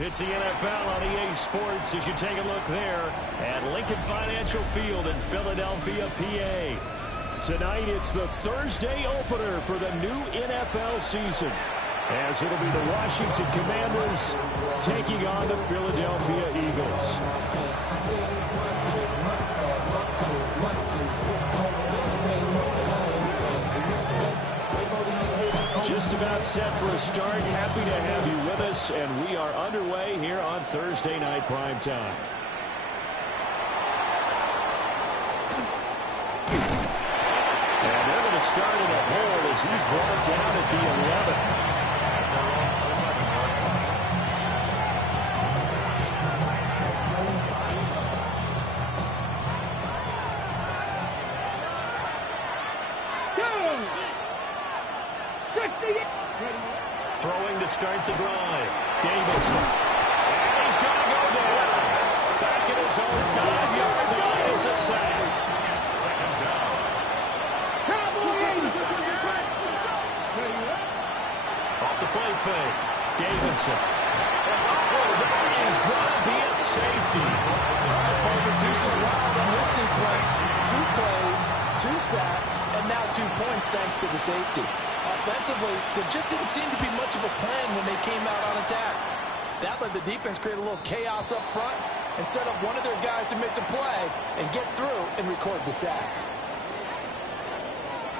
It's the NFL on EA Sports as you take a look there at Lincoln Financial Field in Philadelphia, PA. Tonight, it's the Thursday opener for the new NFL season, as it'll be the Washington Commanders taking on the Philadelphia Eagles. Just about set for a start. Happy to have you with us, and we are underway here on Thursday Night Primetime. And they're going to start in a hole as he's brought down at the 11. Throwing to start the drive. Davidson. And he's going to go down. Back at his own 5-yard line. It's a sack. Second down. Off the play fake. Davidson. Oh, that is going to be a safety. Parker Deuces wild on this sequence. 2 plays, 2 sacks, and now 2 points thanks to the safety. Offensively, there just didn't seem to be much of a plan when they came out on attack. That let the defense create a little chaos up front and set up one of their guys to make a play and get through and record the sack.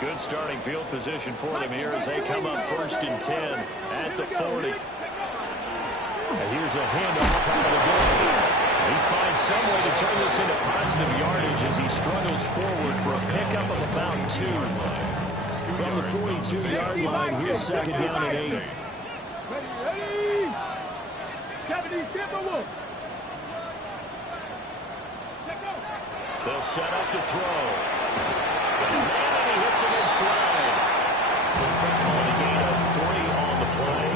Good starting field position for them here as they come up 1st and 10 at the 40. And here's a handoff out of the game. He finds some way to turn this into positive yardage as he struggles forward for a pickup of about 2. From the 42-yard line, here's 2nd down and 8. They'll set up to throw. And he hits him in stride. A gain of 3 on the play.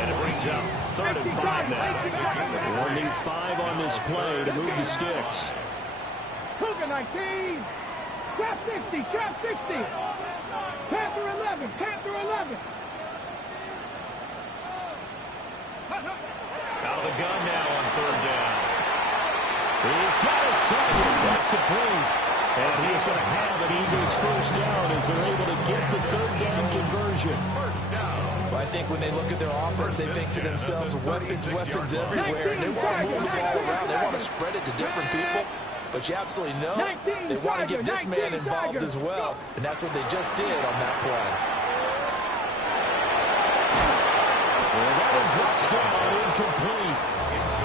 And it brings up 3rd and 5 now. They'll need 5 on this play to move the sticks. Cougar 19. Trap 60. Trap 60. Panther 11. Panther 11. Out of the gun now on 3rd down. He's got his target. That's complete. And he is going to have an Eagles 1st down as they're able to get the 3rd down conversion. 1st down. Well, I think when they look at their offense, they think to themselves, weapons everywhere. And they want to move the ball around. They want to spread it to different people. But you absolutely know they want to get this man involved as well. And that's what they just did on that play. Well, that one drops down incomplete.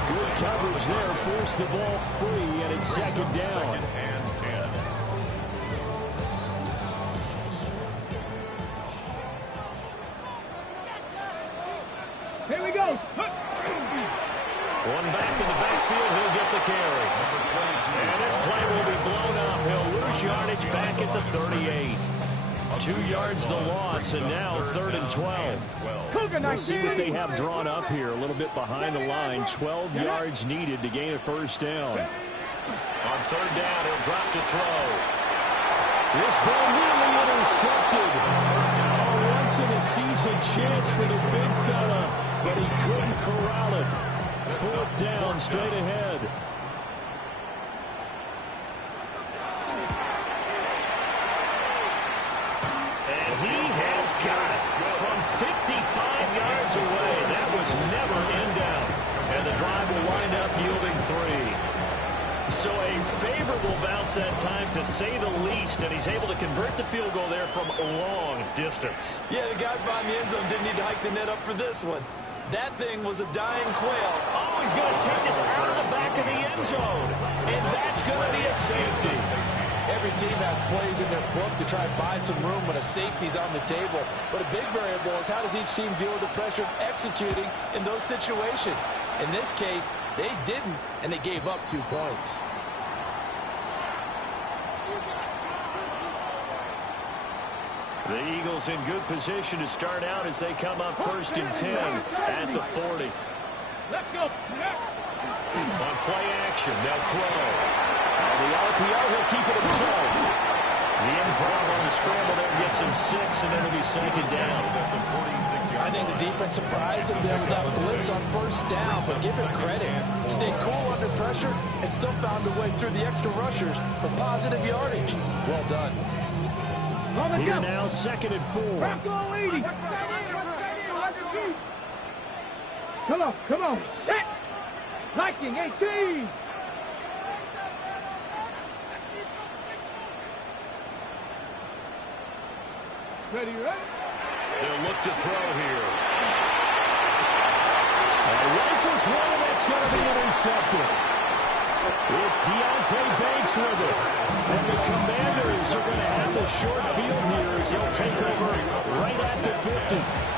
Good coverage there. Forced the ball free, and it's 2nd down. Here we go. One back in the backfield. He'll get the carry. And this play will be blown up. He'll lose yardage back at the 38. 2 yards the loss, and now 3rd and 12. We'll see what they have drawn up here. A little bit behind the line. 12 yards needed to gain a 1st down. On 3rd down, he'll drop to throw. This ball nearly intercepted. Once in a season chance for the big fella, but he couldn't corral it. 4th down, straight ahead. And he has got it from 55 yards away. That was never in doubt. And the drive will wind up yielding 3. So a favorable bounce that time, to say the least, and he's able to convert the field goal there from a long distance. Yeah, the guys behind the end zone didn't need to hike the net up for this one. That thing was a dying quail. Oh, he's going to take this out of the back of the end zone. And that's going to be a safety. Every team has plays in their book to try and buy some room when a safety's on the table. But a big variable is how does each team deal with the pressure of executing in those situations. In this case, they didn't, and they gave up 2 points. The Eagles in good position to start out as they come up 1st and 10 at the 40. Let's go. On play action, they'll throw. On the RPO, he'll keep it himself. The improv on the scramble there gets him 6, and then it'll be 2nd down. I think the defense surprised him there with that blitz on first down, but give him credit. Stayed cool under pressure and still found a way through the extra rushers for positive yardage. Well done. Here now, 2nd and 4. Bronco 80. Come on. Set. Viking 18. Ready, right? They'll look to throw here. Rifles one, and that's going to be intercepted. It's Deontay Banks with it. And the Commanders are going to have the short field here as they'll take over right at the 50.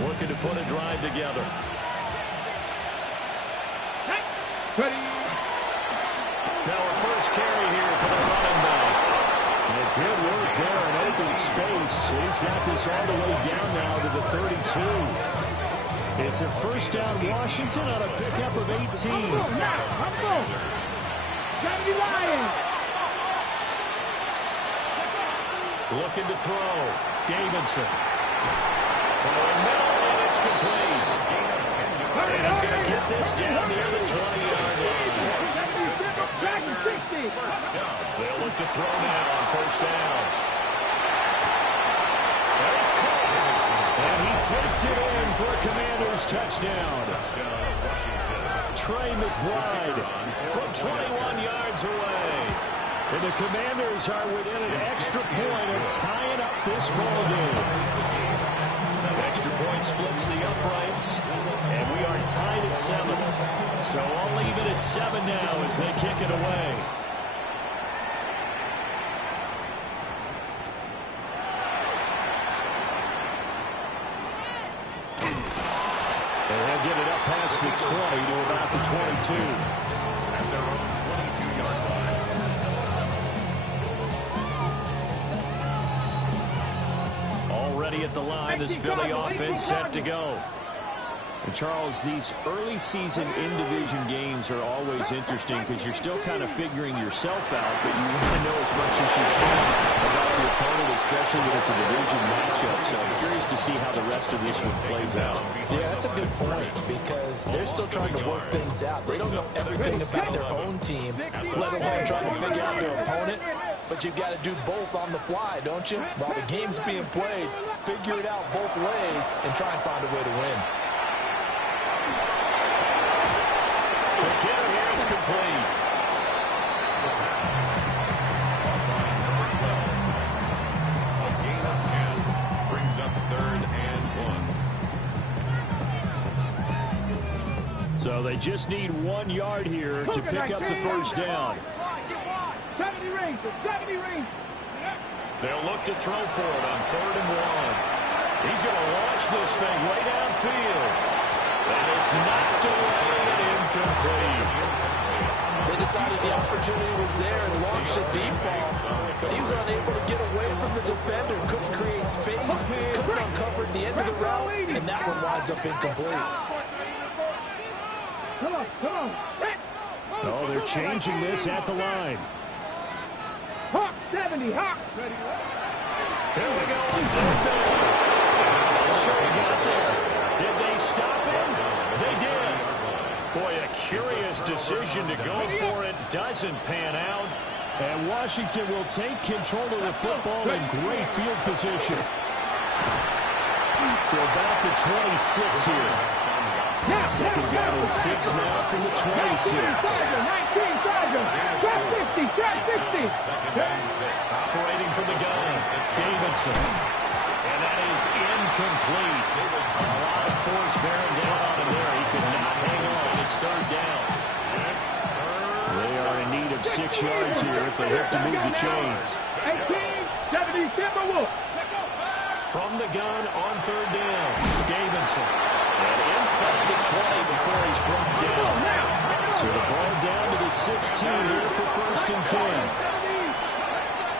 Looking to put a drive together. Ready. Now a first carry here for the running back. And good work there in open space. He's got this all the way down now to the 32. It's a first down Washington on a pickup of 18. I'm going. Gotta be lying. Looking to throw. Davidson. Throwing middle, and it's complete. And he's going to get this down near the 20-yard line. They'll look to throw now on first down. And it's caught. And he takes it in for a Commanders touchdown. Trey McBride from 21 yards away. And the Commanders are within an extra point of tying up this ball game. Extra point splits the uprights, and we are tied at 7. So I'll leave it at 7 now as they kick it away. And he'll get it up past the 20 to about the 22. At their own 22-yard line. Already at the line, this Philly offense set to go. And Charles, these early season in-division games are always interesting because you're still kind of figuring yourself out, but you want to know as much as you can about the opponent, especially when it's a division matchup. So I'm curious to see how the rest of this one plays out. Yeah, that's a good point because they're still trying to work things out. They don't know everything about their own team, let alone trying to figure out their opponent. But you've got to do both on the fly, don't you? While the game's being played, figure it out both ways and try and find a way to win. The kick here is complete. A gain of 10 brings up 3rd and 1. So they just need 1 yard here to pick up the first down. 70 range. They'll look to throw for it on 3rd and 1. He's going to launch this thing way downfield. And it's knocked away and incomplete. They decided the opportunity was there and launched a deep ball, but he was unable to get away from the defender, couldn't create space, couldn't uncover the end of the route, and that one winds up incomplete. Come on. Oh, they're changing this at the line. Hawk 70, Hawk. Ready. Here we go. Not sure he got there. Did they stop him? They did. Boy, a curious decision to go for it. Doesn't pan out. And Washington will take control of the football in great field position. To about the 26 here. Second down and 6 now from the 26. 19, trap 50. Operating from the gun, Davidson. And that is incomplete. A lot of force bearing down on him there. He could not hang on. It's 3rd down. They are in need of 6 yards here if they hope to move the chains. 18, 70, Timberwolves. From the gun on 3rd down, Davidson. And inside the 20 before he's brought down. So the ball down to the 16 here for 1st and 10.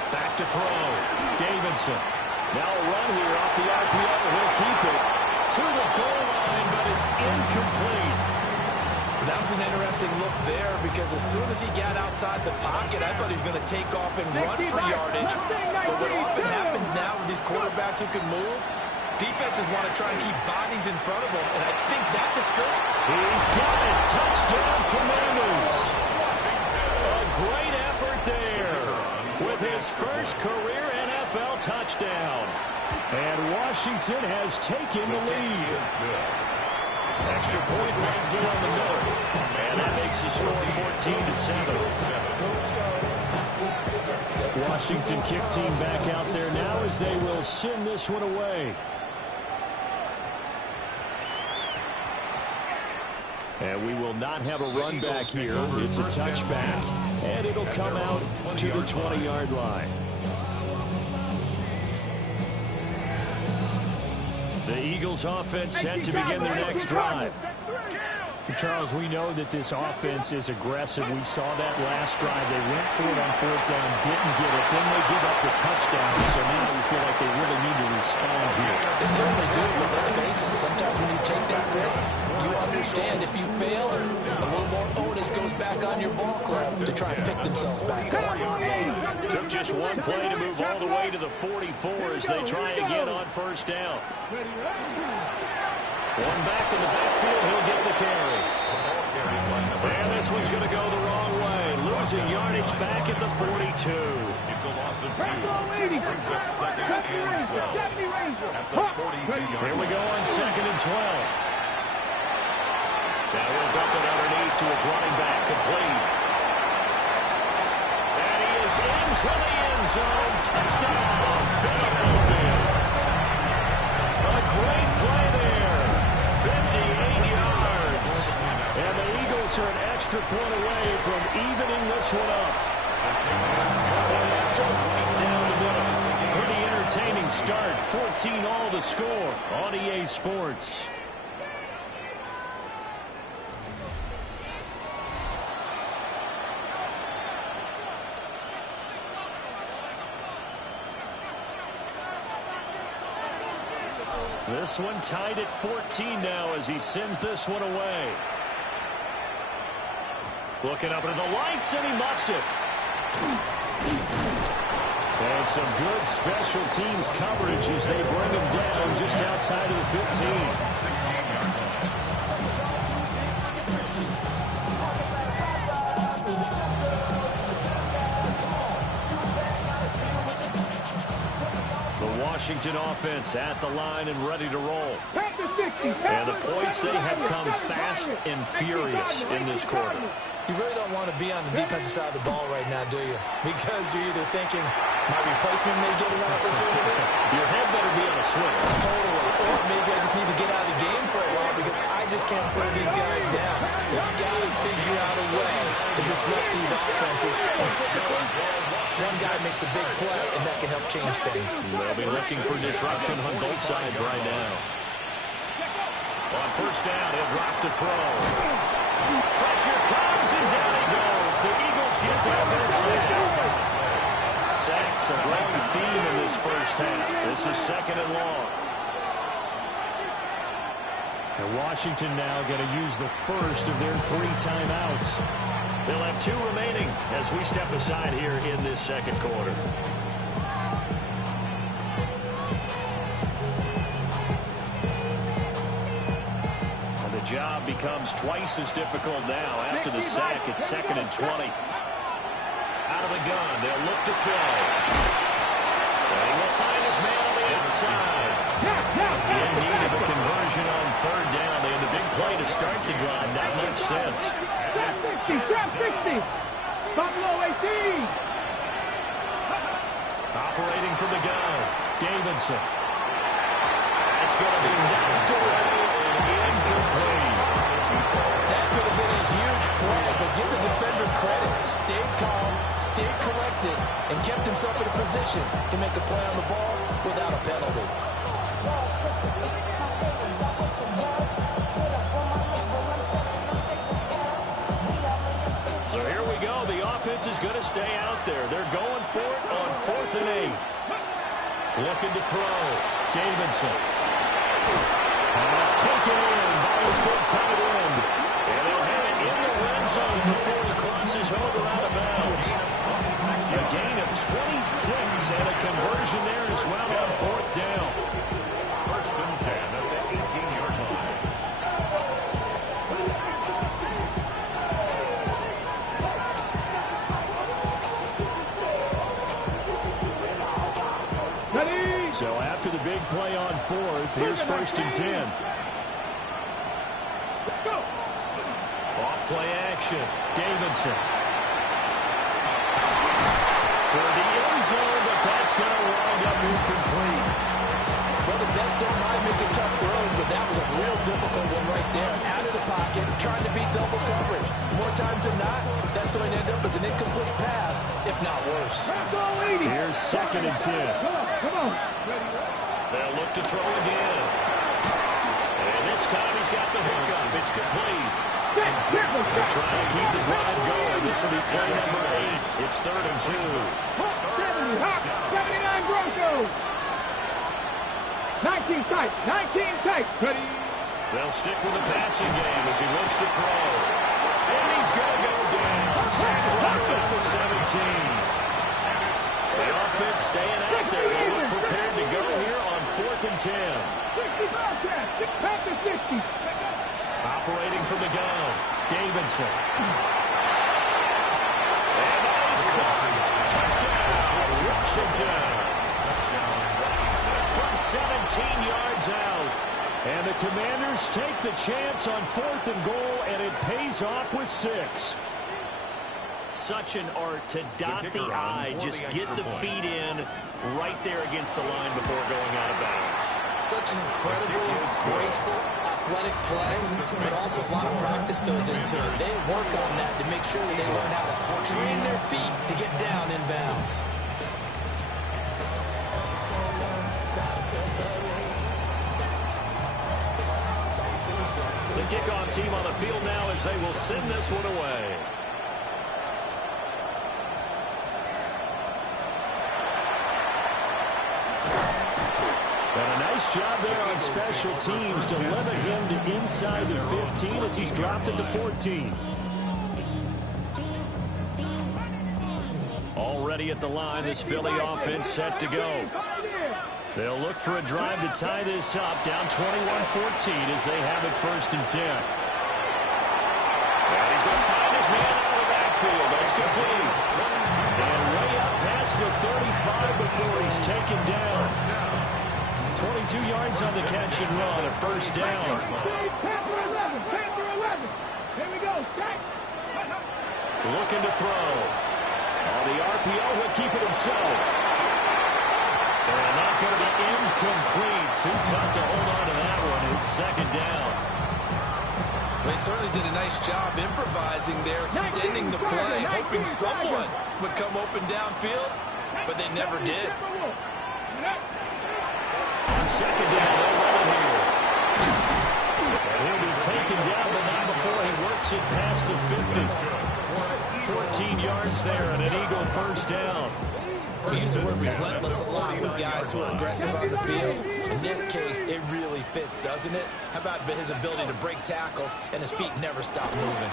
Back to throw. Davidson. Now a run here off the RPO. He'll keep it. incomplete. That was an interesting look there because as soon as he got outside the pocket, I thought he was going to take off and run for yardage. But what often happens now with these quarterbacks who can move, defenses want to try and keep bodies in front of them, and I think that discouraged. He's got it. Touchdown, Commanders. A great effort there with his first career NFL touchdown. And Washington has taken the lead. Extra point right down the middle. And that makes the score 14-7. Washington kick team back out there now as they will send this one away. And we will not have a run back here. It's a touchback, and it'll come out to the 20-yard line. The Eagles offense set to begin their next drive. Charles, we know that this offense is aggressive. We saw that last drive. They went for it on fourth down, didn't get it. Then they give up the touchdown. So now we feel like they really need to respond here. They certainly do, but let's face it, sometimes when you take that risk, you understand if you fail, a little more onus goes back on your ball club to try and pick themselves back up. Took just one play to move all the way to the 44 as they try again on first down. One back in the backfield, he'll get the carry. And this one's going to go the wrong way. Losing yardage back at the 42. It's a loss of 2. Brings up second and 12. At the 42-yard. Here we go on second and 12. Now he'll dump it underneath to his running back, complete. And he is into the end zone. Touchdown, Philadelphia. A great play there. 58 yards. And the Eagles are an extra point away from evening this one up. Point after, down the middle. Pretty entertaining start. 14 all to score on EA Sports. This one tied at 14 now as he sends this one away. Looking up at the lights, and he muffs it. And some good special teams coverage as they bring him down just outside of the 15. Washington offense at the line and ready to roll. And the points, they have come fast and furious in this quarter. You really don't want to be on the defensive side of the ball right now, do you? Because you're either thinking, my replacement may get an opportunity. Your head better be on a switch. Totally. Or maybe I just need to get out of the game for a while because I just can't slow these guys down. You've got to figure out a way to disrupt these offenses. And typically, one guy makes a big play, and that can help change things. They'll be looking for disruption on both sides right now. On first down, he'll drop to throw. Pressure comes, and down he goes. The Eagles get their first sack. Sacks a growing theme in this first half. This is second and long. And Washington now going to use the first of their 3 timeouts. They'll have 2 remaining as we step aside here in this second quarter. And the job becomes twice as difficult now after the sack. It's second and 20. Out of the gun, they'll look to throw. And he will find his man on the outside. In need of a conversion on third down. They had a big play to start the drive. Not much sense. Trap 60. Buffalo 18. Operating from the gun, Davidson. That's going to be knocked away and incomplete. That could have been a huge play, but give the defender credit. Stayed calm, stayed collected, and kept himself in a position to make a play on the ball without a penalty. So here we go. The offense is going to stay out there. They're going for it on 4th and 8. Looking to throw. Davidson. And it's taken in by his big tight end. And they'll have it in the red zone before he crosses over out of bounds. A gain of 26 and a conversion there as well on fourth down. First and 10 at the 18-yard line. So after the big play on fourth, here's first and 10. Off play action. Davidson. Toward the end zone, but that's going to wind up incomplete. Well, the best don't mind making tough throws, but that was a real difficult one right there. Out of the pocket, trying to beat double coverage. More times than not, that's going to end up as an incomplete pass, if not worse. Here's second and 10. Come on. They'll look to throw again. And this time he's got the hookup. It's complete. They're trying to keep the drive going. This will be play number 8. It's third and 2. 79 Broncos. 19 tight. 19 tight. Ready. They'll stick with the passing game as he looks to throw. And he's going to go down. Sam's off at the 17. The offense staying out there. They look prepared to go here on fourth and 10. 60 Bobcats. Back to 60. Operating from the gun. Davidson. And that is caught. Touchdown, Washington. Touchdown, Washington. From 17 yards out. And the Commanders take the chance on fourth and goal, and it pays off with 6. Such an art to dot the I. Just get the feet in right there against the line before going out of bounds. Such an incredibly graceful, athletic play, but also a lot of practice goes into it. They work on that to make sure that they learn how to train their feet to get down in bounds. The kickoff team on the field now as they will send this one away. And a nice job there on special teams to limit him to inside the 15 as he's dropped it to 14. Already at the line, this Philly offense set to go. They'll look for a drive to tie this up, down 21-14 as they have it first and 10. And he's going to find his man out of the backfield. That's complete. And way up past the 35 before he's taken down. 22 yards on the catch and run, a first down. Panther 11. Panther 11. Here we go. Jack. Looking to throw. On the RPO, he'll keep it himself. And not going to be incomplete. Too tough to hold on to that one. It's second down. They certainly did a nice job improvising there, extending the play, hoping someone would come open downfield, but they never did. On second down, they'll run it here. And he'll be taken down, but not before he works it past the 50. 14 yards there and an Eagle first down. We use the word relentless a lot with guys who are aggressive on the field. In this case, it really fits, doesn't it? How about his ability to break tackles and his feet never stop moving?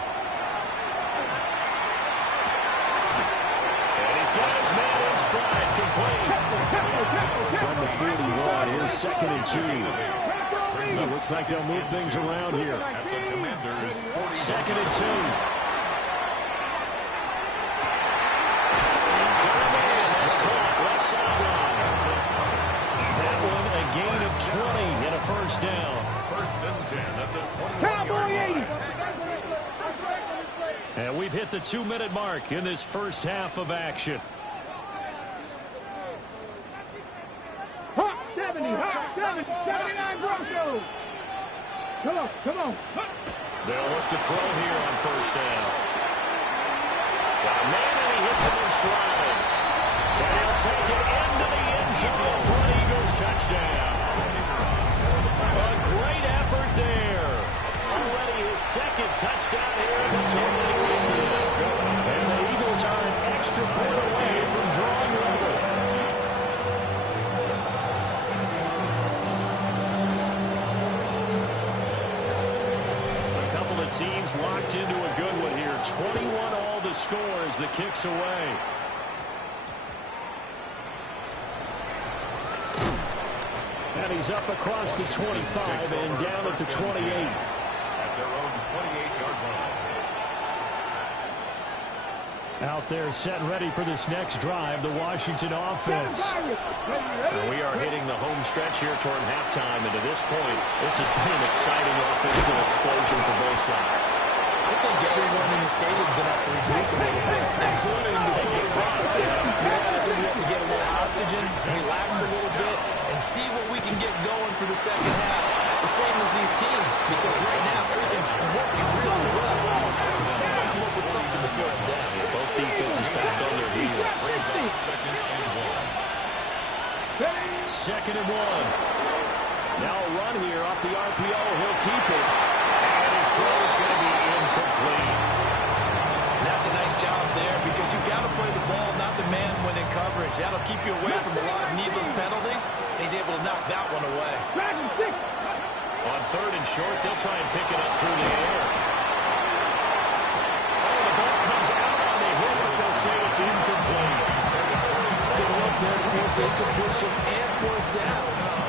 And he's got his man in stride, complete. From the 41, here's second and 2. So it looks like they'll move things around here. At the Commanders' 40. Second and 2. That one a gain of 20 and a first down. First and 10 at the 21-yard Cowboy 80. line. And we've hit the 2-minute mark in this first half of action. Hot 70. Hot 70. 79 Broncos. Come on. Come on. They'll look to throw here on first down. Got a man and he hits him in stride. And he'll take it into the end zone for an Eagles touchdown. A great effort there. Already his second touchdown here in this opening weekend. And the Eagles are an extra point away from drawing level. the team's locked into a good one here. 21 all the score as the kick's away. And he's up across the 25 and down at the 28. At their own 28-yard line. Out there set ready for this next drive, the Washington offense. And we are hitting the home stretch here toward halftime. And to this point, this has been an exciting offensive explosion for both sides. I think everyone in the stadium is going to have to regroup a little bit, including the two of us. Yeah, we have to get a little oxygen, relax a little bit, and see what we can get going for the second half. The same as these teams, because right now everything's working really well. Can someone come up with something to slow them down? Both defenses back on their heels. Second and 1. Second and 1. Now a run here off the RPO. He'll keep it. And his throw is going to be incomplete. And that's a nice job there, because you've got to play the ball, not the man when in coverage. That'll keep you away from a lot of needless penalties. And he's able to knock that one away. On third and short, they'll try and pick it up through the air. Oh, the ball comes out on the hit, but they'll say it's incomplete. Good work there to force incompletion and fourth down.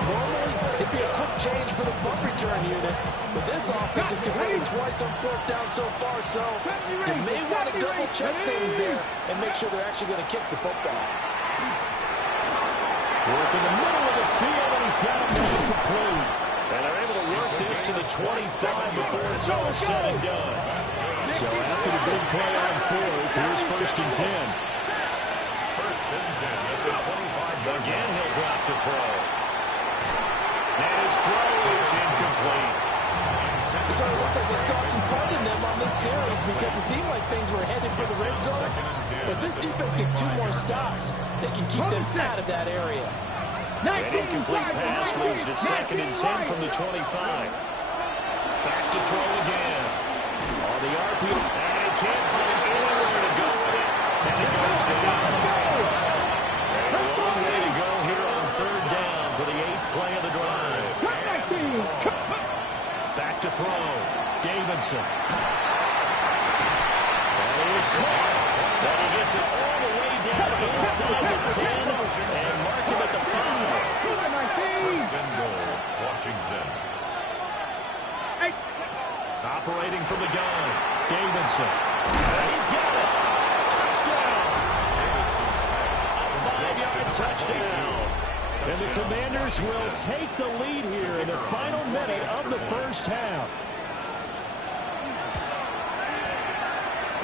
Normally, it'd be a quick change for the punt return unit, but this offense has converted twice on fourth down so far, so you may want to double-check things there and make sure they're actually going to kick the football. Work in the middle of the field, and he's got him incomplete. And they're able to work this to the 25 before it's all said and done. So after the big play on fourth, here's first and 10. First and 10 at the 25. Again, he'll drop to throw. And his throw is incomplete. So it looks like they start some fun in them on this series, because it seemed like things were headed for the red zone. But this defense gets 2 more stops. They can keep them out of that area. An incomplete pass leads to second and 10 from the 25. Back to throw again. On the RPO. And he can't find anywhere to go with it. And it goes down. A long way to go here on third down for the 8th play of the drive. Back to throw. Davidson. And he is caught. But he gets it all the way down inside the 10 and mark him at the 5. First and goal, Washington. Operating from the gun, Davidson. And he's got it. Touchdown. A 5-yard touchdown. And the Commanders will take the lead here in the final minute of the first half.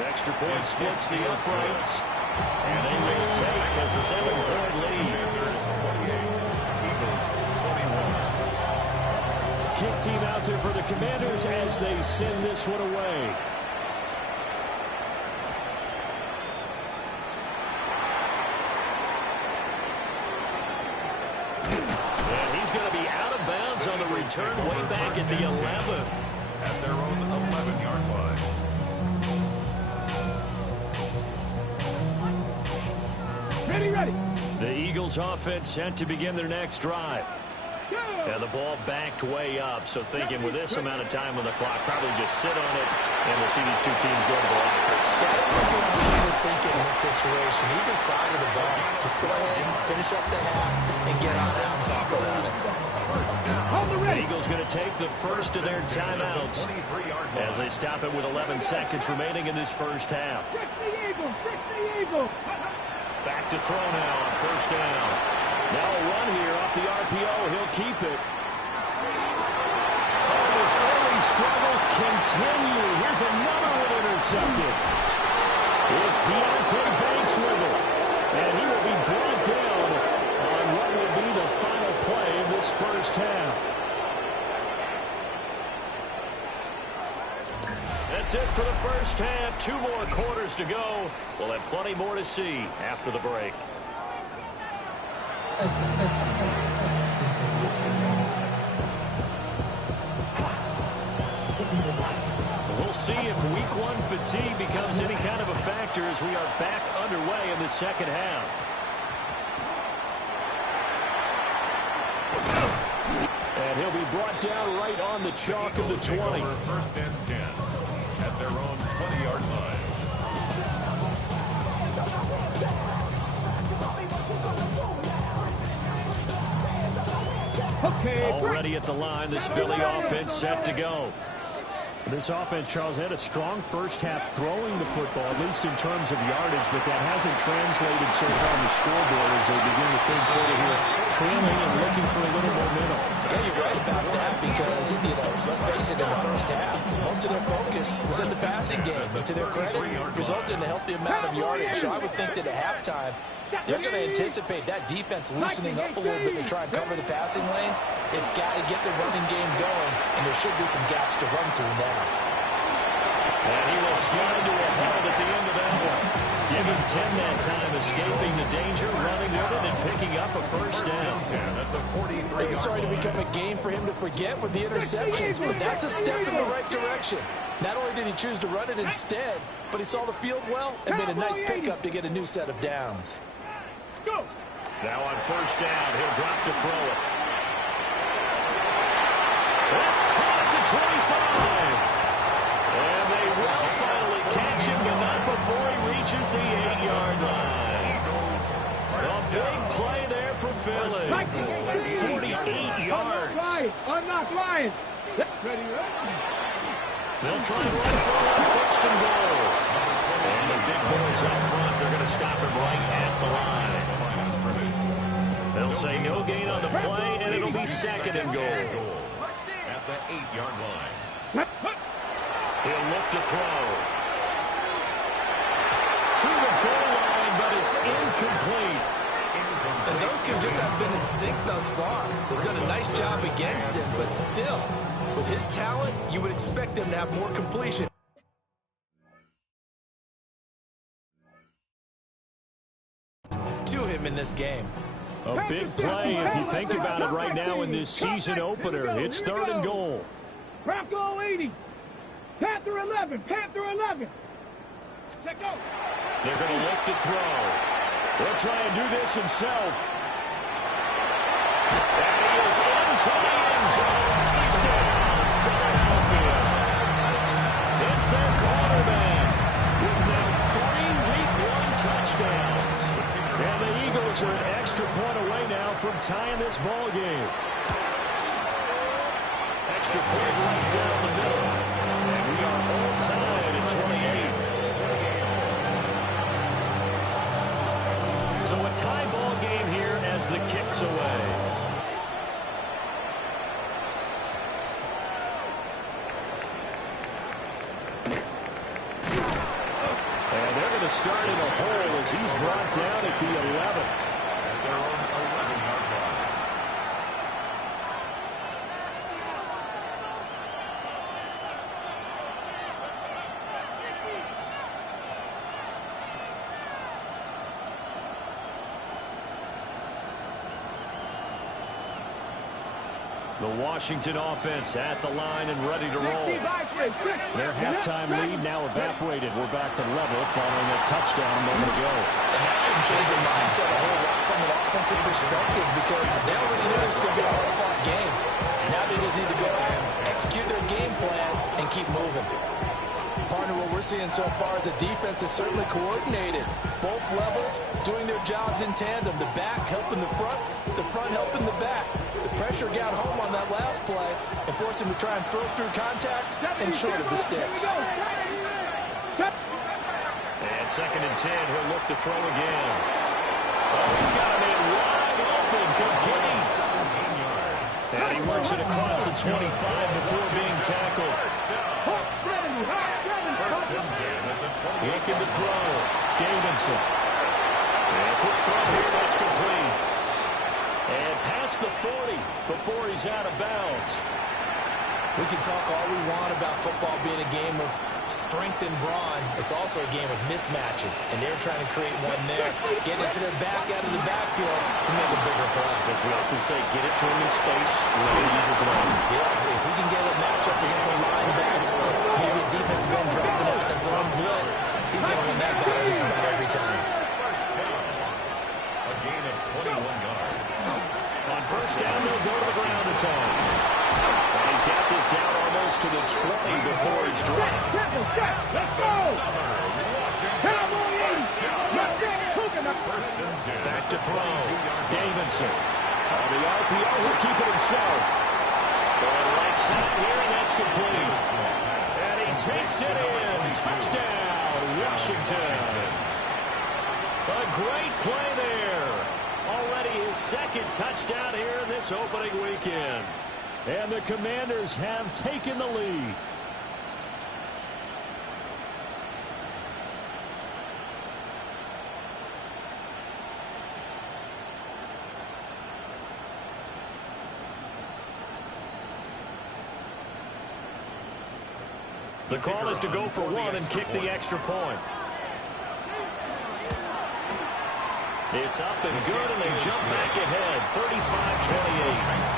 Extra point splits the uprights. And they will take a 7-point lead. Kick team out there for the Commanders as they send this one away. And he's going to be out of bounds on the return way back at the 11. At their own 11-yard line. Ready. The Eagles offense set to begin their next drive. And the ball backed way up, so thinking with this amount of time on the clock, probably just sit on it, and we'll see these two teams go to the lockers. That's what we're thinking in this situation. Either side of the ball, just go ahead and finish up the half and get on out and talk about it. The Eagles going to take the first of their timeouts as they stop it with 11 seconds remaining in this first half. Back to throw now on first down. Now a run here off the RPO. He'll keep it. Oh, his early struggles continue. Here's another one intercepted. It's Deontay Banks with it. And he will be brought down on what will be the final play of this first half. That's it for the first half. 2 more quarters to go. We'll have plenty more to see after the break. We'll see if week 1 fatigue becomes any kind of a factor as we are back underway in the second half. And he'll be brought down right on the chalk of the 20. First and 10. at their own 20-yard line. Okay, Already at the line, this Philly offense set to go. This offense, Charles, had a strong first half throwing the football, at least in terms of yardage, but that hasn't translated so far on the scoreboard as they begin the third quarter here, trailing and looking for a little momentum. Yeah, you're right about that because, let's face it, in the first half, most of their focus was in the passing game. And to their credit, resulted in a healthy amount of yardage. So I would think that at halftime, they're going to anticipate that defense loosening up a little bit to try and cover the passing lanes. They've got to get the running game going, and there should be some gaps to run through now. And he will slide to a hold at the end of that one. Give him 10 that time, escaping the danger, running with it, and picking up a first down. It's starting to become a game for him to forget with the interceptions, but that's a step in the right direction. Not only did he choose to run it instead, but he saw the field well and made a nice pickup to get a new set of downs. Now on first down, he'll drop to throw it. That's caught at the 25. And they will finally catch him, but not before he reaches the 8-yard line. A big play there for Philly. 48 yards. Unlock Lions. Ready. They'll try and run for it first and goal. And the big boys up front, they're going to stop him right at the line. They'll say no gain on the play, and it'll be second and goal. At the 8-yard line. He'll look to throw. To the goal line, but it's incomplete. And those two just have been in sync thus far. They've done a nice job against him, but still, with his talent, you would expect them to have more completion to him in this game. A big play if you think about it right now in this season opener. It's third and goal. Bronco 80. Panther 11. Panther 11. Check out. They're going to look to throw. He'll try and do this himself. And he is into the end zone. Touchdown, Philadelphia. It's their quarterback with now 3 Week 1 touchdowns. And the Eagles are an extra point away now from tying this ball game. Extra point right down the middle. And we are all tied at 28. So a tie ball game here as the kick's away. And they're going to start in a hole as he's brought down at the 11. The Washington offense at the line and ready to roll. Their halftime lead now evaporated. We're back to level following a touchdown a moment ago. And that shouldn't change their mindset a whole lot from an offensive perspective because they already knew this was going to be a hard-fought game. Now they just need to go out and execute their game plan and keep moving. Partner, what we're seeing so far is the defense is certainly coordinated. Both levels doing their jobs in tandem. The back helping the front helping the back. The pressure got home on that last play and forced him to try and throw through contact and short of the sticks. And second and 10, he'll look to throw again. Oh, he's got him in wide open, complete. And he works it across the 25 before being tackled. Looking to throw. Davidson. And a quick throw here, that's complete. And past the 40 before he's out of bounds. We can talk all we want about football being a game of strength and brawn. It's also a game of mismatches, and they're trying to create one there. Get it to their back out of the backfield to make a bigger play. As we often say, get it to him in space when he uses it on. Yeah, if we can get a matchup against a linebacker, or maybe a defensive end dropping out in a zone blitz, he's going to win that battle just about every time. A gain of 21 yards. On first down, they'll go to the ground attack. And he's got this down almost gets to the 20 before he's dropped. Let's go. Cowboy 80. Back to throw. Davidson. On the RPO, he'll keep it himself. Going right side here, and that's complete. And he takes it in. Touchdown, Washington. A great play there. Already his second touchdown here in this opening weekend. And the Commanders have taken the lead. The call is to go for one and kick the extra point. It's up and good, and they jump back ahead, 35-28.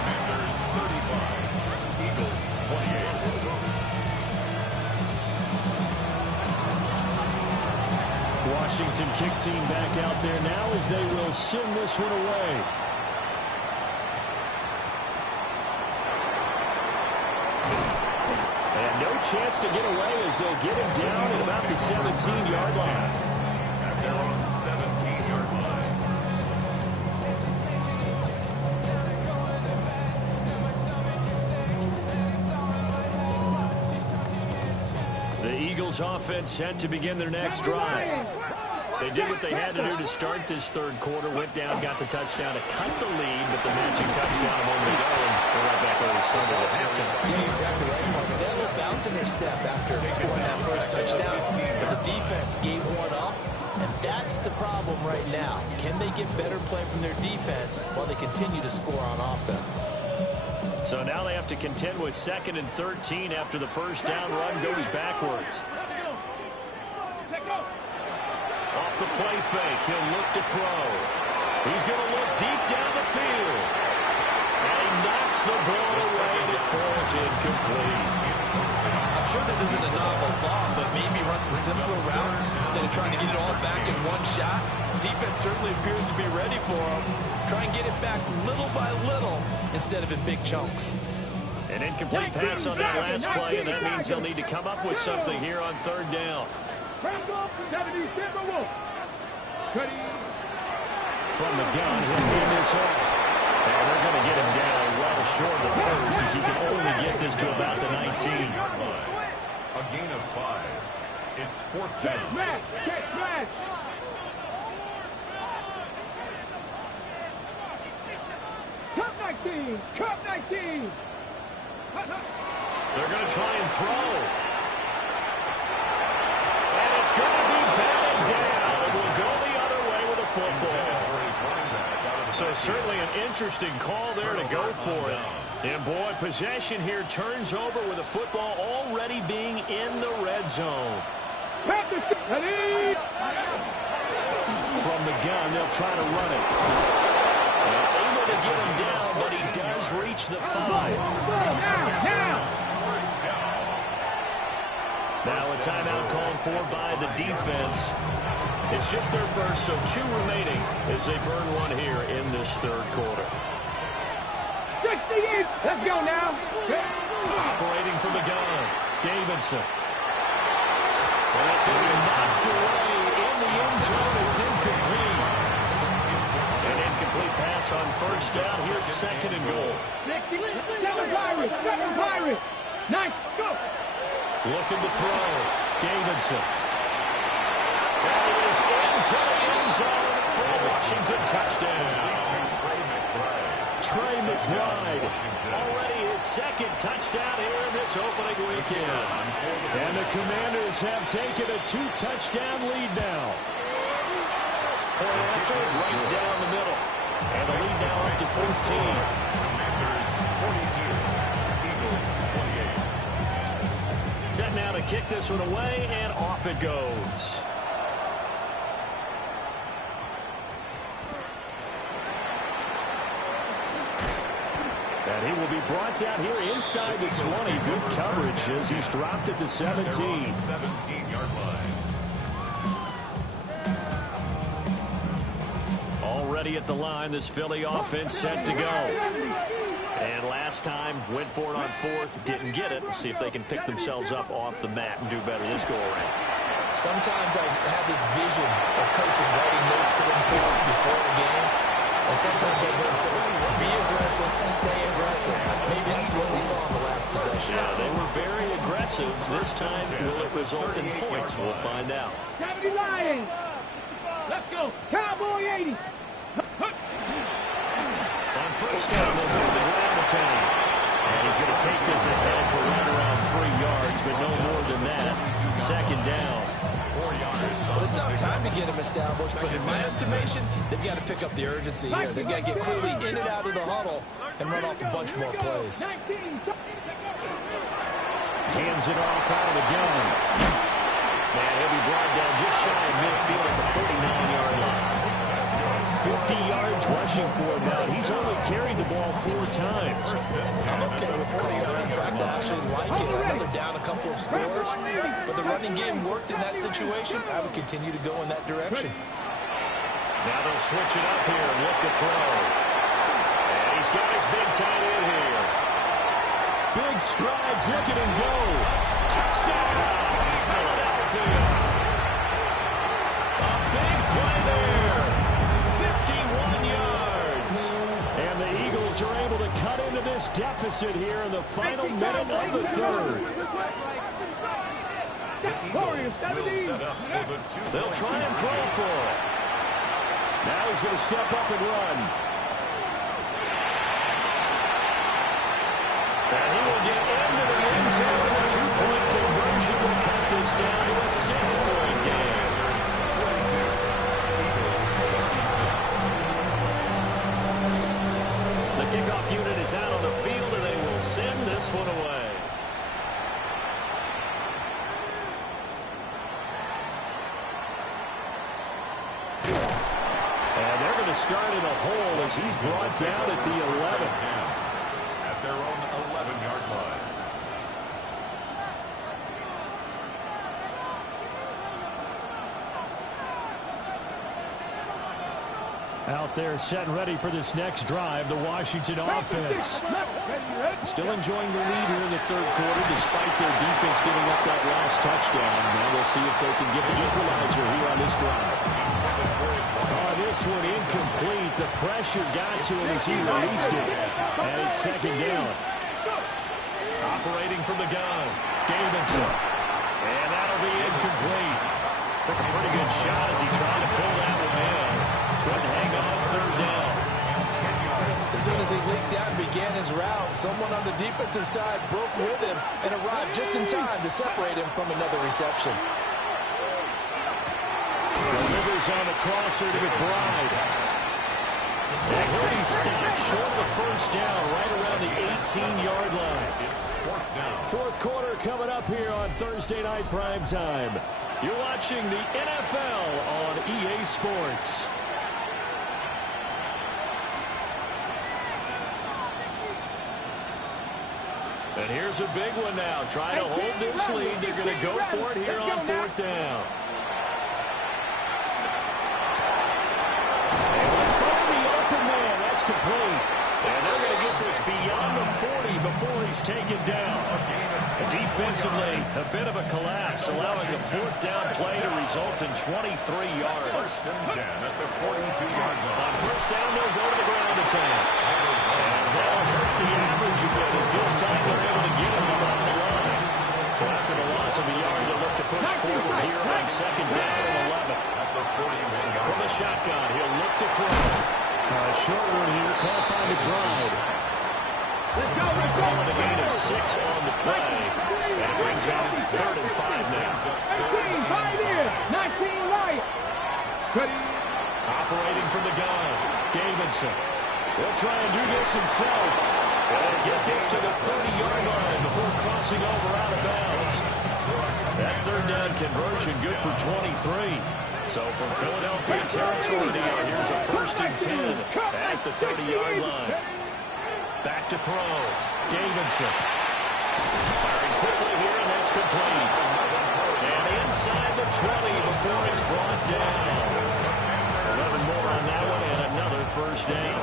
Commanders 35, Eagles 28. Washington kick team back out there now as they will send this one away. And no chance to get away as they'll get him down at about the 17-yard line. At their own 17-yard line. The Eagles offense set to begin their next drive. They did what they had to do to start this third quarter, went down, got the touchdown to cut the lead, but the matching touchdown a moment ago, and they're right back where they started at halftime. Yeah, exactly right, Mark. They had a little bounce in their step after scoring that first touchdown, but the defense gave one up, and that's the problem right now. Can they get better play from their defense while they continue to score on offense? So now they have to contend with 2nd and 13 after the first down run goes backwards. Off the play fake, he'll look to throw. He's going to look deep down the field. And he knocks the ball away, and it falls incomplete. I'm sure this isn't a novel thought, but maybe run some simpler routes instead of trying to get it all back in one shot. Defense certainly appears to be ready for him. Try and get it back little by little instead of in big chunks. An incomplete pass on that last play, and that means they'll need to come up with something here on third down. From the gun, he'll win this off. And they're going to get him down well short of the first as he can only get this to about the 19. A gain of 5. It's 4th down. Cup 19! Cup 19! They're going to try and throw. And it's going to be batted down. It will go the other way with a football. So certainly an interesting call there to go for it. And boy, possession here turns over with a football already being in the red zone. From the gun, they'll try to run it. Able to get him down, but he does reach the 5. Now a timeout called for by the defense. It's just their first, so 2 remaining as they burn one here in this third quarter. 68! Let's go now! Operating from the gun, Davidson. And that's going to be knocked away in the end zone. It's incomplete. An incomplete pass on first down. Here's 2nd and goal. Seven Pirates! Nice! Go! Looking to throw. Davidson. And he is into the end zone for a Washington touchdown. Trey McBride. Already his 2nd touchdown here in this opening weekend. And the Commanders have taken a 2-touchdown lead now. Point after, right down the middle. And the lead now up to 14. Commanders 42, Eagles 28. Set now to kick this one away, and off it goes. And he will be brought down here inside the 20. Good coverage as he's dropped at the 17. 17-yard line. Already at the line, this Philly offense set to go. And last last time. Went for it on fourth. Didn't get it. We'll see if they can pick themselves up off the mat and do better this go-around. Sometimes I have this vision of coaches writing notes to themselves before the game. And sometimes that note says, be aggressive, stay aggressive. Maybe that's what we saw in the last possession. Yeah, they were very aggressive. This time, will it result in points? We'll find out. 70 Lions. Let's go. Cowboy 80. On first down, they'll move the ground attack. And he's going to take this ahead for right around 3 yards, but no more than that. Second down. 4 yards. Well, it's not time to get him established, but in my estimation, they've got to pick up the urgency here. They've got to get quickly in and out of the huddle and run off a bunch more plays. Hands it off out of the gun. Man, he'll be brought down just shy of midfield at the 49-yard line. 50 yards rushing for him now. He's only carried the ball 4 times. I'm okay with the call there. In fact, I actually like it. I know they're down a couple of scores, but the running game worked in that situation. I would continue to go in that direction. Now they'll switch it up here and look to throw. And he's got his big tight end here. Big strides, look at him go. Touchdown, Philadelphia. A big play there. 51 yards. And the Eagles are able to cut into this deficit here in the final minute of the third. They'll try and throw for it. Now he's going to step up and run. And he will get into the end zone. The 2-point conversion will cut this down to a 6-point game. The kickoff unit is out on the field, and they will send this one away. And they're going to start in a hole as he's brought down at the 11. At their own 11-yard line. Out there set and ready for this next drive, the Washington offense. Still enjoying the lead here in the third quarter despite their defense giving up that last touchdown. Now we'll see if they can get the equalizer here on this drive. Oh, this one incomplete. The pressure got to him as he released it. And it's second down. Operating from the gun, Davidson. And that'll be incomplete. Took a pretty good shot as he tried to pull that one in. Couldn't hang on third down. As soon as he leaked out and began his route, someone on the defensive side broke with him and arrived just in time to separate him from another reception. Delivers on the crosser to McBride. And here he stopped short of the first down right around the 18-yard line. It's 4th down. Fourth quarter coming up here on Thursday Night Primetime. You're watching the NFL on EA Sports. And here's a big one now. Trying to hold this lead. They're going to go for it here on 4th down. And they'll find the open man. That's complete. And they're going to get this beyond the 40 before he's taken down. Defensively, a bit of a collapse, allowing the 4th down play to result in 23 yards. 1st and 10 at the 42-yard line. On 1st down, they'll go to the ground attack. And that'll hurt the average a bit as this time they're able to get him around the line. So after the loss of a yard, they'll look to push forward here on 2nd down and 11. At the 41-yard From the shotgun, he'll look to throw. A short one here, caught by McBride. Calling a gain of 6 on the play. That brings up 3rd and 5 now. 18, right here. 19, right. Operating from the gun, Davidson. He'll try and do this himself. And get this to the 30-yard line before crossing over out of bounds. That 3rd down conversion good for 23. So from Philadelphia territory now, here's a 1st and 10 at the 30-yard line. Back to throw, Davidson. Firing quickly here, and that's complete. And inside the 20 before it's brought down. 11 more on that one, and another 1st down.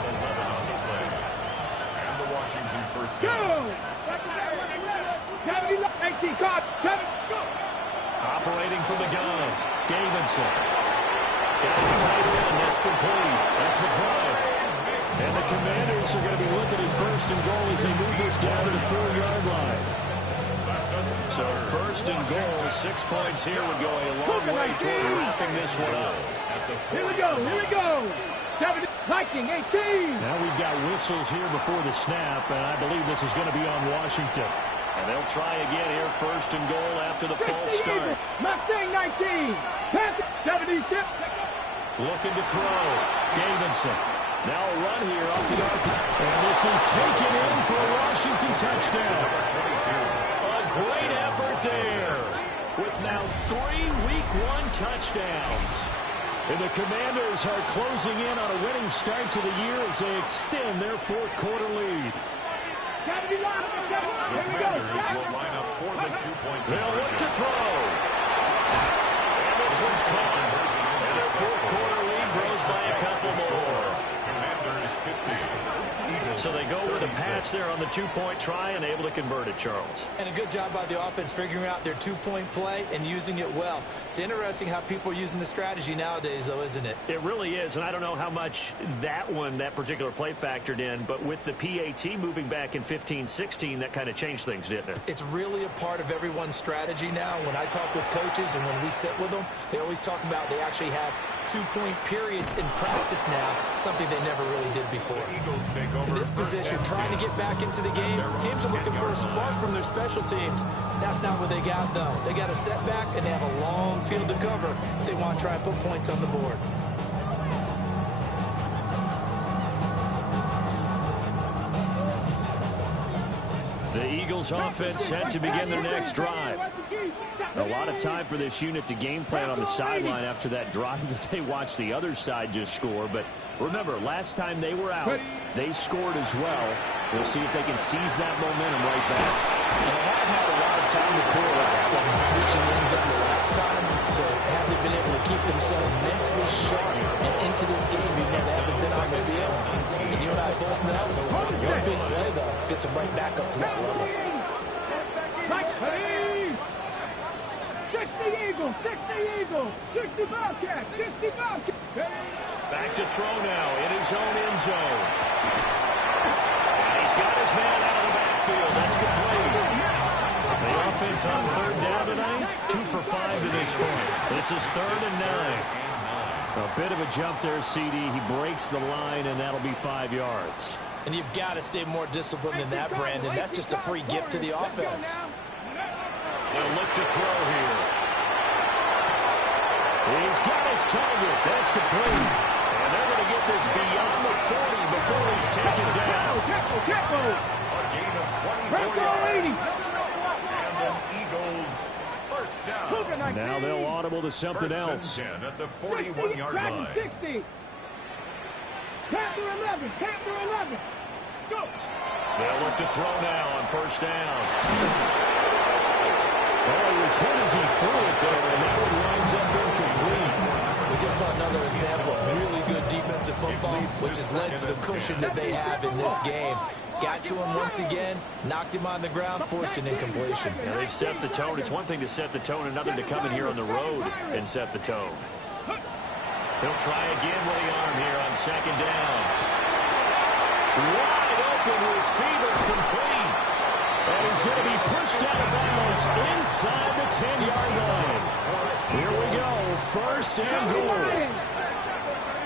And the Washington on first Go! down. 18, cut, 7, go! Operating from the gun, Davidson. Got his tight end, that's complete. That's McBride. And the Commanders are going to be looking at first and goal as they move this down to the 4-yard line. So first and goal, 6 points here would go a long way toward wrapping this one up. Here we go, here we go! 7, Viking, 18! Now we've got whistles here before the snap, and I believe this is going to be on Washington. And they'll try again here, first and goal after the false start. Mustang, 19! Pass it, 76! Looking to throw, Davidson. Now a run here off the arc. And this is taken in for a Washington touchdown. A great effort there. With now 3 Week 1 touchdowns. And the Commanders are closing in on a winning start to the year as they extend their 4th quarter lead. The Commanders will line up for the 2-point They'll look to throw. And this one's caught. And their 4th quarter lead grows by a couple more. Commanders 50. So they go with a pass there on the 2-point try and able to convert it, Charles. And a good job by the offense figuring out their 2-point play and using it well. It's interesting how people are using the strategy nowadays, though, isn't it? It really is, and I don't know how much that particular play factored in, but with the PAT moving back in 15-16, that kind of changed things, didn't it? It's really a part of everyone's strategy now. When I talk with coaches and when we sit with them, they always talk about they actually have 2-point periods in practice now, something they never really did before. Eagles take over. In this position, trying to get back into the game, teams are looking for a spark from their special teams. That's not what they got, though. They got a setback, and they have a long field to cover if they want to try and put points on the board. The Eagles offense set to begin their next drive. A lot of time for this unit to game plan on the sideline after that drive that they watched the other side just score. But remember, last time they were out, they scored as well. We'll see if they can seize that momentum right back. And they haven't had a lot of time to pull from reaching the end zone the last time, so haven't been able to keep themselves mentally sharp and into this game even though they haven't been on the field. And you and I both know one big play, though, gets them right back up to that level. 60 Eagles, 60 Eagles, 60 Bobcats, 60 Bobcats. Back to throw now in his own end zone. And he's got his man out of the backfield. That's complete. The offense on 3rd down tonight, 2 for 5 to this point. This is 3rd and 9. A bit of a jump there, CD. He breaks the line, and that'll be 5 yards. And you've got to stay more disciplined than that, Brandon. That's just a free gift to the offense. They'll look to throw here. He's got his target. That's complete. And they're going to get this beyond the 40 before he's taken down. A gain of 24 yards. And the Eagles first down. Now they'll audible to something First else. and 10 at the 41-yard line. 60. Panther 11, Panther 11. Go. They'll look to throw now on first down. Oh, he was hit as he threw it there, and now it winds up incomplete. We just saw another example of really good defensive football, which has led to the cushion that they have in this game. Got to him once again, knocked him on the ground, forced an incompletion. Yeah, they've set the tone. It's one thing to set the tone, another to come in here on the road and set the tone. He'll try again with the arm here on 2nd down. Wide open receiver complete. And he's going to be pushed out of bounds inside the 10-yard line. Here we go, 1st and goal.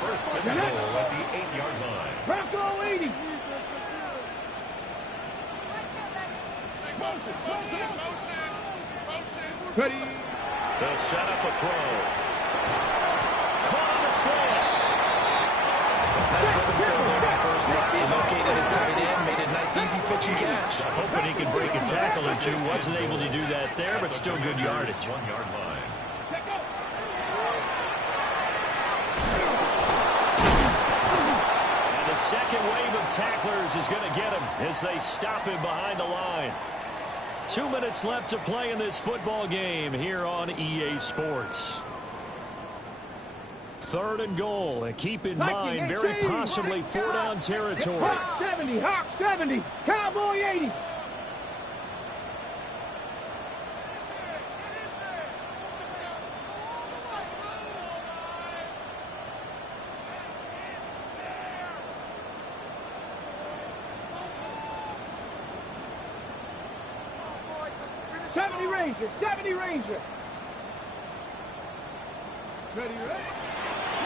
First and goal at the 8-yard line. Bronco 80. Ready. They'll set up a throw. Caught on the slant. Nice rhythm throw there on first down. He located his tight end, made a nice easy pitch and catch. Hoping he could break a tackle or two. Wasn't able to do that there, but still good yardage. 1-yard line. And the second wave of tacklers is going to get him as they stop him behind the line. 2 minutes left to play in this football game here on EA Sports. 3rd and goal. And keep in mind, very possibly 4-down territory. Hawk 70, Hawk 70, Cowboy 80. Ranger, 70 Ranger. Ready, ready.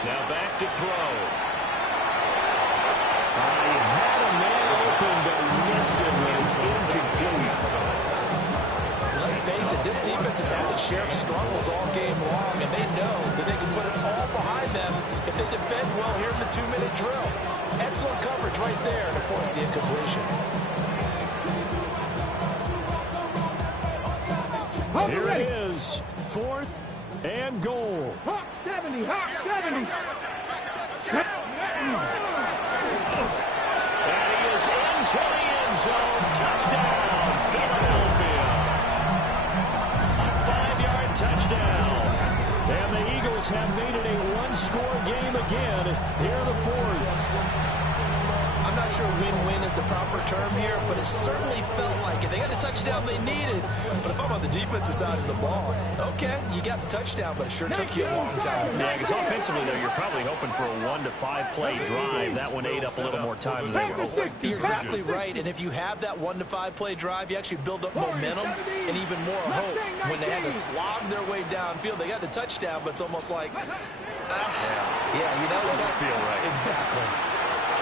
Now back to throw. He had a man open, but missed him. It's incomplete. Let's face it, this defense has had its share of struggles all game long, and they know that they can put it all behind them if they defend well here in the 2-minute drill. Excellent coverage right there to force the incompletion. Here it is, 4th and goal. Hawk 70, Hawk 70. And he is into the end zone. Touchdown, Philadelphia. A 5-yard touchdown. And the Eagles have made it a one-score game again here in the 4th. I'm not sure win-win is the proper term here, but it certainly felt like it. They got the touchdown they needed, but if I'm on the defensive side of the ball, okay, you got the touchdown, but it sure took you a long time. Yeah, because offensively, though, you're probably hoping for a 1 to 5 play drive. That one ate up a little more time than they were hoping. You're exactly right, and if you have that 1 to 5 play drive, you actually build up momentum and even more hope. When they had to slog their way downfield, they got the touchdown, but it's almost like, yeah, you know, it doesn't feel right. Exactly.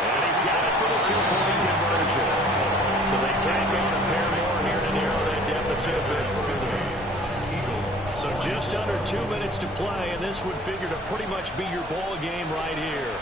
And he's got it for the 2-point conversion. So they tack on a pair more here to narrow that deficit. So just under 2 minutes to play, and this would figure to pretty much be your ball game right here.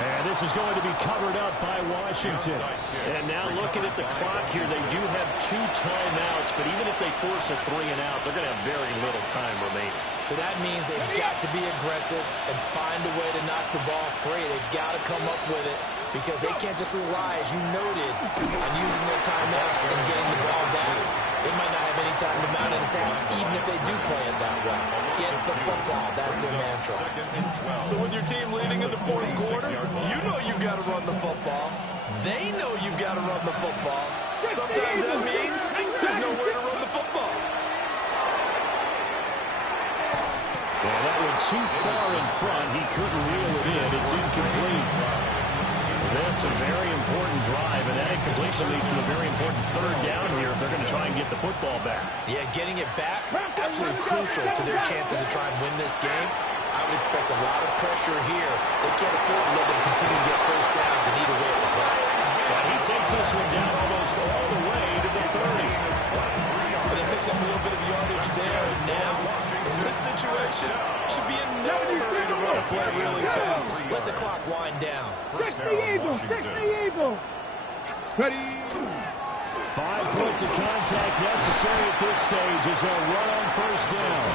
And this is going to be covered up by Washington. And now looking at the clock here, they do have 2 timeouts, but even if they force a 3-and-out, they're going to have very little time remaining. So that means they've got to be aggressive and find a way to knock the ball free. They've got to come up with it because they can't just rely, as you noted, on using their timeouts and getting the ball back. They might not have any time to mount an attack, even if they do play it that way. Get the football. That's their mantra. So with your team leading in the 4th quarter, you know you've got to run the football. They know you've got to run the football. Sometimes that means there's nowhere to run the football. Well, that went too far in front. He couldn't reel it in. It's incomplete. This a very important drive, and that incompletion leads to a very important 3rd down here if they're going to try and get the football back. Yeah, getting it back, absolutely crucial to their chances to try and win this game. I would expect a lot of pressure here. They can't afford to let them continue to get 1st downs and eat away at the clock. But he takes this one down almost all the way to the 30. But they picked up a little bit of yardage there, and now, in this situation, should be in no hurry to run a play really fast. Let the clock wind down. 60 Eagles, 60 Eagles. Ready. 5 points of contact necessary at this stage as they'll run on 1st down.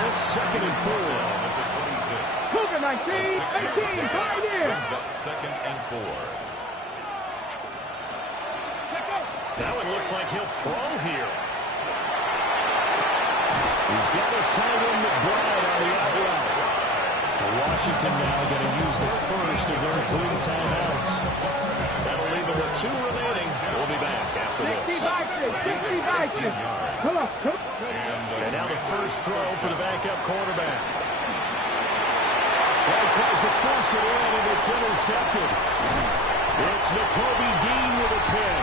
This 2nd and 4. Cougar 19, 18, right here. Brings up 2nd and 4. That one looks like he'll throw here. He's got his tight end McBride on the out route. Washington now going to use the first of their 3 timeouts. That'll leave them with 2 remaining. We'll be back after this. 60 Vikings. Come on. And now the first throw for the backup quarterback. Well, he tries to force it in, and it's intercepted. It's Nakobe Dean with a pick.